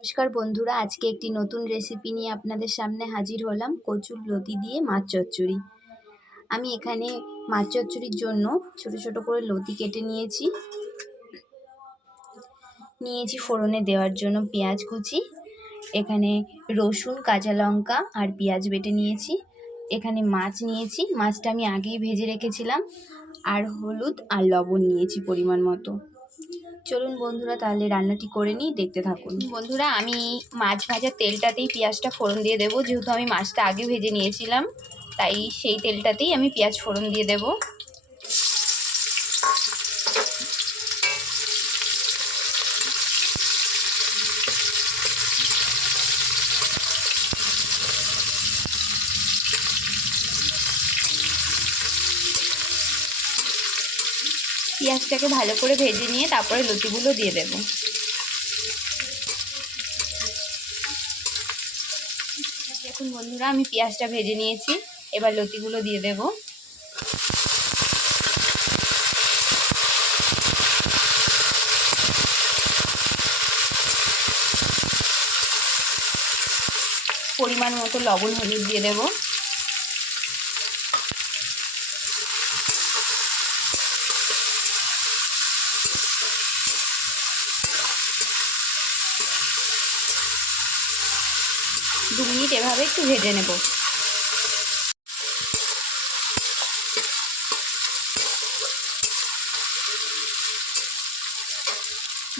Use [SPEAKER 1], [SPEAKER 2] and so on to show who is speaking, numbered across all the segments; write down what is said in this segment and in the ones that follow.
[SPEAKER 1] নমস্কার বন্ধুরা, আজকে একটি নতুন রেসিপি নিয়ে আপনাদের সামনে হাজির হলাম, কচুর লতি দিয়ে মাছ চচ্চড়ি। আমি এখানে মাছ চচ্চড়ির জন্য ছোট ছোট করে লতি কেটে নিয়েছি। নিয়েছি ফোড়নে দেওয়ার জন্য পেঁয়াজ কুচি, এখানে রসুন, কাঁচা লঙ্কা আর পেঁয়াজ বেটে নিয়েছি। এখানে মাছ নিয়েছি, মাছটা আমি আগেই ভেজে রেখেছিলাম, আর হলুদ আর লবণ নিয়েছি পরিমাণ মতো। চলুন বন্ধুরা, তাহলে রান্নাটি করে নিই, দেখতে থাকুন। বন্ধুরা, আমি মাছ ভাজার তেলটাতেই পেঁয়াজটা ফোড়ন দিয়ে দেবো। যেহেতু আমি মাছটা আগে ভেজে নিয়েছিলাম, তাই সেই তেলটাতেই আমি পেঁয়াজ ফোড়ন দিয়ে দেব। পেঁয়াজটাকে ভালো করে ভেজে নিয়ে তারপরে লতিগুলো দিয়ে দেব। দেখুন বন্ধুরা, আমি পেঁয়াজটা ভেজে নিয়েছি। এবার লতিগুলো দিয়ে দেব। পরিমাণ মতো লবণ হলুদ দিয়ে দেবো। দু মিনিট এভাবে একটু ভেজে নেব।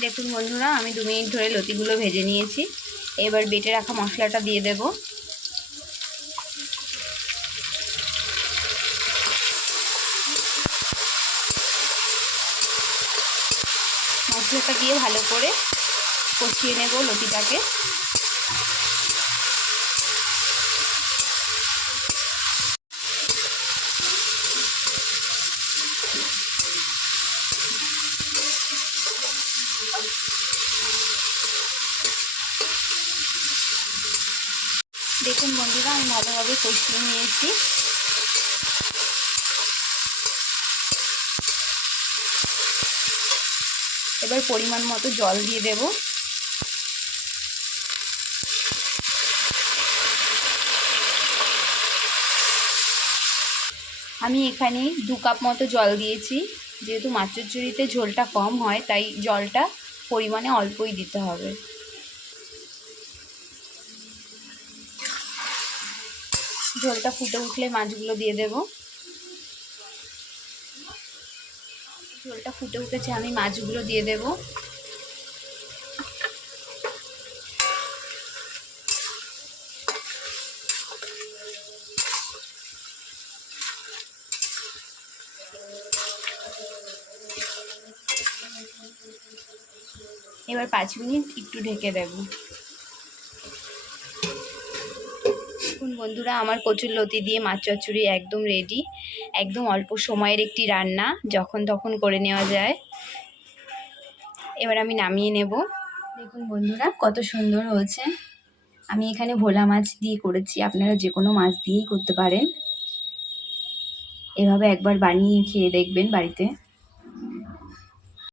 [SPEAKER 1] দেখুন বন্ধুরা, আমি দু মিনিট ধরে লতিগুলো ভেজে নিয়েছি। এবার বেটে রাখা মশলাটা দিয়ে দেব। মশলাটা দিয়ে ভালো করে কষিয়ে নেব লতিটাকে। দেখুন বন্ধুরা, আমি ভালোভাবে কষিয়ে নিয়েছি। এবার পরিমাণ মতো জল দিয়ে দেব। আমি এখানে দু কাপ মতো জল দিয়েছি। যেহেতু চুরিতে ঝোলটা কম হয়, তাই জলটা পরিমাণে অল্পই দিতে হবে। ঝোলটা ফুটে উঠলে মাছগুলো দিয়ে দেব। ঝোলটা ফুটে উঠেছে, আমি মাছগুলো দিয়ে দেব। এবার পাঁচ মিনিট একটু ঢেকে দেবো। বন্ধুরা, আমার কচুর লতি দিয়ে মাছ চচ্চড়ি একদম রেডি একদম অল্প সময়ের একটি রান্না, যখন তখন করে নেওয়া যায়। এবার আমি নামিয়ে নেব। দেখুন বন্ধুরা, কত সুন্দর হয়েছে। আমি এখানে ভোলা মাছ দিয়ে করেছি, আপনারা যে কোনো মাছ দিয়েই করতে পারেন। এভাবে একবার বানিয়ে খেয়ে দেখবেন বাড়িতে।